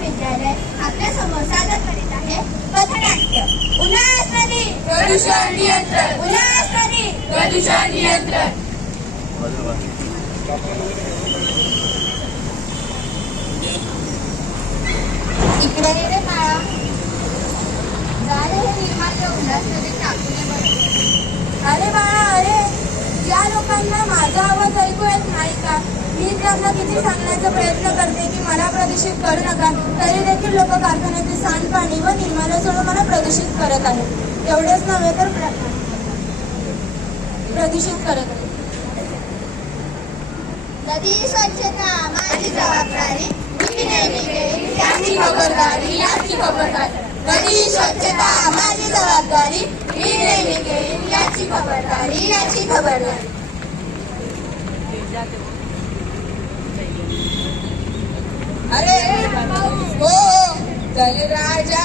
विद्यालय आपल्यासमोर सादर करीत आहे पथनाट्य उल्हास नदी प्रदूषण नियंत्रण उल्हास नदी प्रदूषण नियंत्रण इकडे ये रे बाळा झाले हे निर्माते उल्हास नदी टाकून बरं अरे बाळा अरे या लोकांना माझा आवाज ऐकू येत नाही का? मी त्यांना किती सांगण्याचा प्रयत्न करते की मला प्रदूषित करू नका. तरी देखील लोक कारखान्याचे सांडपाणी व निर्माण सोडून मला प्रदूषित करत आहेत. एवढेच नव्हे तर प्रदूषित करत आहेत. नदी स्वच्छता माझी जबाबदारी. मी नेहमी घेईन याची खबरदारी याची खबरदारी. नदी स्वच्छता माझी जबाबदारी मी नेहमी घेईन याची खबरदारी याची खबरदारी. अरे हो, हो चल राजा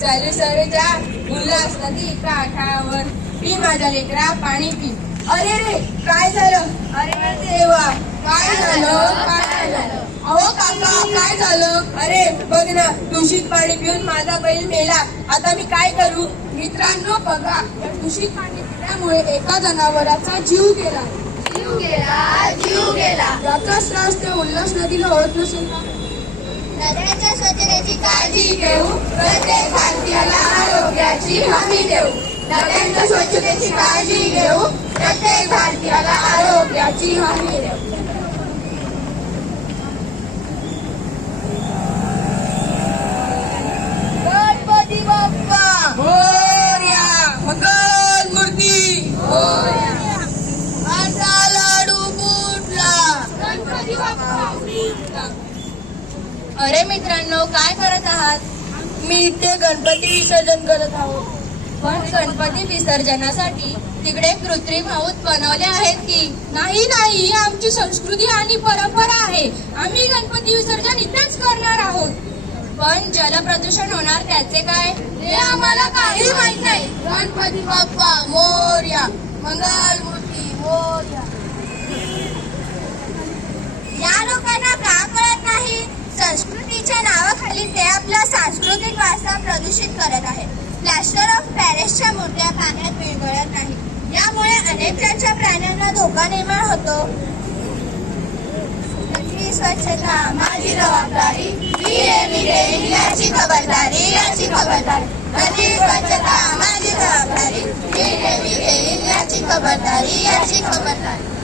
चल सरजा उल्हास नदी काठावर. मी माझ्या लेकरा पाणी पी. अरे रे काय झालं? अरे देवा काय झालं? काय झालं? अहो काका काय झालं? अरे बघ ना दूषित पाणी पिऊन माझा बैल मेला. आता मी काय करू? मित्रांनो बघा दूषित पाणी पिल्यामुळे एका जनावराचा जीव गेला. जीव गेला जीव गेला. याचा त्रास ते उल्हास नदीला होत नसेल का? नद्यांच्या स्वच्छतेची काळजी काळजी घेऊ. प्रत्येक भारतीयाला आरोग्याची हमी देऊ. नद्यांच्या स्वच्छतेची काळजी घेऊ. प्रत्येक भारतीयाला आरोग्याची हमी देऊ गणपती बाप्पा मोर्या मंगल मूर्ती मोर्या माझा लाडू फुटला गणपती बाप्पा अरे मित्रांनो काय करत आम्ही इथे गणपती विसर्जन करत आहोत. पण गणपती विसर्जनासाठी तिकडे कृत्रिम हौद बनवले आहेत की? नाही नाही ही आमची संस्कृती आणि परंपरा आहे. आम्ही गणपती विसर्जन इथेच करणार आहोत. पण जलप्रदूषण होणार त्याचे काय? हे आम्हाला काही माहीत नाही. गणपती बाप्पा मोर्या मंगल मूर्ती मोर्या या लोकांना का कळत नाही संस्कृतीच्या नावाखाली ते आपला सांस्कृतिक वारसा प्रदूषित करत आहे. प्लॅस्टर ऑफ पॅरिसच्या मूर्त्या पाण्यात विरघळत नाही. यामुळे अनेक जलचर प्राण्यांना धोका निर्माण होतो. स्वच्छता? माझी जबाबदारी मी नेहमी याची खबरदारी याची खबरदारी. स्वच्छता माझी जबाबदारी मी नेहमी घेईन याची खबरदारी याची खबरदारी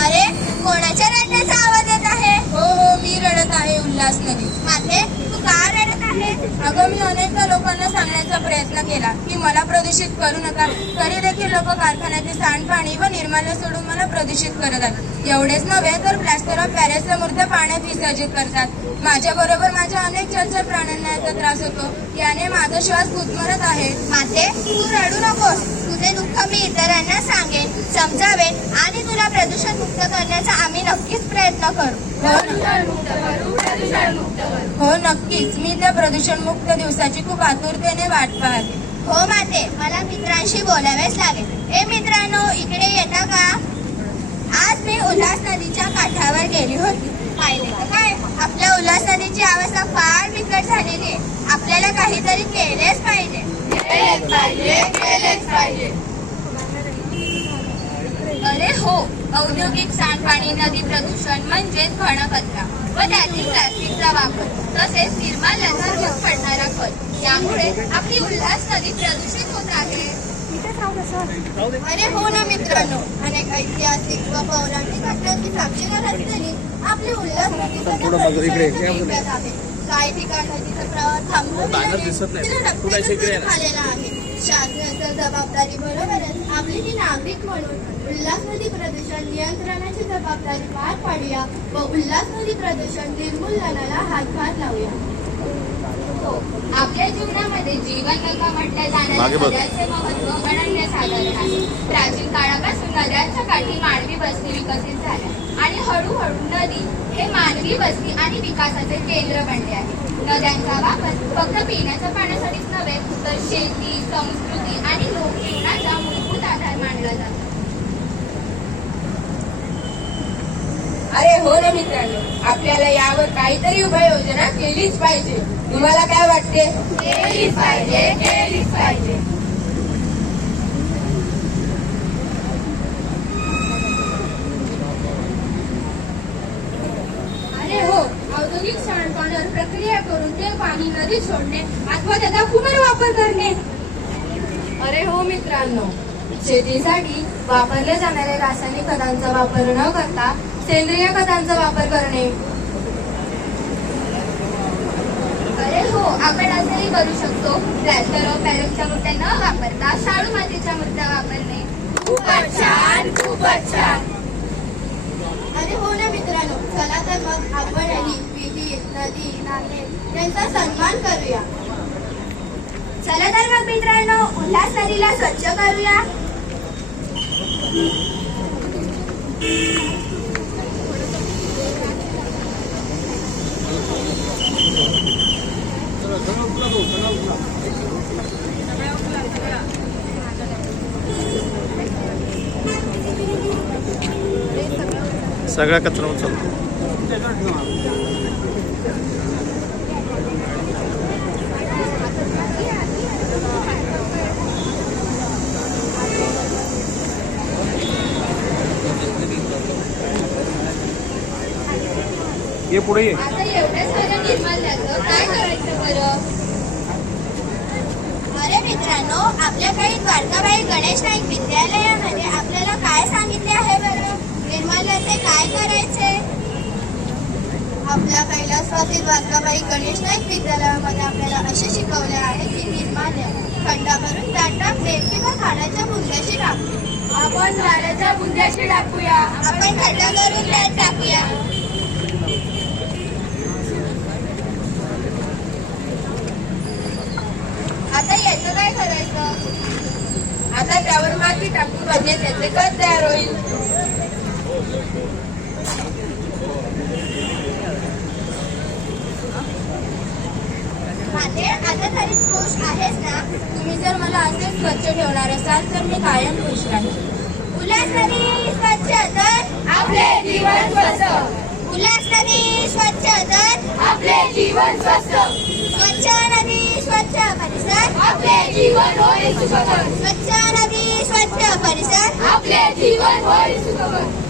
अरे कोणाच्या रडण्याचा आवाज येत आहे? हो हो मी रडत आहे उल्हास नदी आहे अगं मी अनेकदा लोकांना सांगण्याचा प्रयत्न केला की मला प्रदूषित करू नका. तरी देखील लोक कारखान्याचे सांडपाणी व निर्माल्य सोडून मला प्रदूषित करत आहेत. एवढेच नव्हे तर प्लॅस्टर ऑफ पॅरिसच्या मूर्त्या पाण्यात विसर्जित करतात. माझ्या बरोबर माझ्या अनेक जलचर प्राण्यांना याचा त्रास होतो. याने माझा श्वास गुदमरत आहे. माते तू रडू नकोस. तुझे दुःख मी इतरांना सांगेन समजावेन आणि तुला प्रदूषण मुक्त करण्याचा आम्ही नक्कीच प्रयत्न करू. हो नक्कीच. मी त्या प्रदूषण मुक्त दिवसाची खूप आतुरतेने वाट पाहते. हो माते. मला मित्रांशी बोलावेच लागेल. हे मित्रांनो इकडे येता का? आज मी उल्हास नदीच्या काठावर गेली होती. पाहिले का काय? आपल्या उल्हास नदीची अवस्था फार बिकट झालेली आहे. आपल्याला काहीतरी केलेच पाहिजे. अरे हो. औद्योगिक सांडपाणी नदी प्रदूषण म्हणजेच घनकचरा व त्यातील प्लास्टिकचा वापर तसेच निर्माल्याचा रोग पडणारा खत यामुळे आपली उल्हास नदी प्रदूषित होत आहे अरे हो ना मित्रांनो अनेक ऐतिहासिक व पौराणिक घटनांची साक्षीदार असलेली आपली उल्हास नदी सध्या प्रदूषणाच्या विळख्यात आहे. काही ठिकाणी नदीचा प्रवाह थांबून बॅनर गेल्याने दिसत नाही. तिला तू काय शिकले रक्ताचं ना? झालेला आहे शासनाच्या जबाबदारी बरोबरच आपली ही नागरिक म्हणून उल्हास नदी प्रदूषण नियंत्रणाची जबाबदारी पार पाडूया व उल्हास नदी प्रदूषण निर्मूलनाला हातभार लावूया. आपल्या जीवनामध्ये जीवन रेखा म्हटल्या जाणाऱ्या नद्यांचे महत्त्व अनन्य साधारण आहे. प्राचीन काळापासून नद्यांच्या काठी मानवी वस्ती विकसित झाल्या. आणि हळूहळू नदी हे मानवी वस्ती आणि विकासाचे केंद्र बनले आहे. नद्यांचा वापर फक्त पिण्याच्या पाण्यासाठीच नव्हे तर शेती संस्कृती आणि लोकजीवनाचा मूलभूत आधार मानला जातो. अरे हो ना मित्रांनो आपल्याला यावर काहीतरी उपाययोजना केलीच पाहिजे. तुम्हाला काय वाटते? केलीच पाहिजे केलीच पाहिजे. अरे हो औद्योगिक सांडपाण्यावर प्रक्रिया करून ते पाणी नदीत सोडणे अथवा त्याचा पुनर्वापर करणे. अरे हो मित्रांनो शेतीसाठी वापरल्या जाणाऱ्या रासायनिक खतांचा वापर न करता सेंद्रिय खतांचा वापर करणे. अरे हो आपण असंही करू शकतो. प्लॅस्टर ऑफ पॅरेटच्या मूर्त्या न वापरता शाडू मातीच्या मूर्त्या वापरणे. खूपच छान खूपच छान. अरे हो ना मित्रांनो चला तर मग आपणही विहीर नदी नाले यांचा सन्मान करूया. चला तर मग मित्रांनो उल्हास नदीला स्वच्छ करूया. सगळा कचरा उचलतो ये पुढे ये. आता एवढ्या साऱ्या निर्माल्याचं काय करायचं बरं? अरे मित्रांनो आपल्याकडे द्वारकाबाई गणेश नाईक विद्यालयामध्ये आपल्याला काय सांगितले आहे बरं? निर्मल्याचे काय करायचे? आपल्या कैलासवासी द्वारकाबाई गणेश नाईक विद्यालयामध्ये आपल्याला असे शिकवले आहे की निर्माल्य खड्डा करून त्यात टाकले किंवा खाण्याच्या बुंद्याशी टाकले आपण झाडाच्या बुंद्याशी टाकूया. आपण खड्डा करून त्यात टाकूया. आता याचं काय करायचं? आता त्यावर माती टाकून म्हणजे त्याचे खत तयार होईल. माझे आता ना? तुम्ही जर मला असे स्वच्छ ठेवणार असाल तर मी कायम खुश राहील उल्हास नदी स्वच्छ तर आपले जीवन स्वस्त. उल्हास नदी स्वच्छ तर आपले जीवन स्वस्त. स्वच्छ नदी स्वच्छ परिसर आपले जीवन होईल सुखकर. स्वच्छ नदी स्वच्छ परिसर आपले जीवन होईल सुखकर.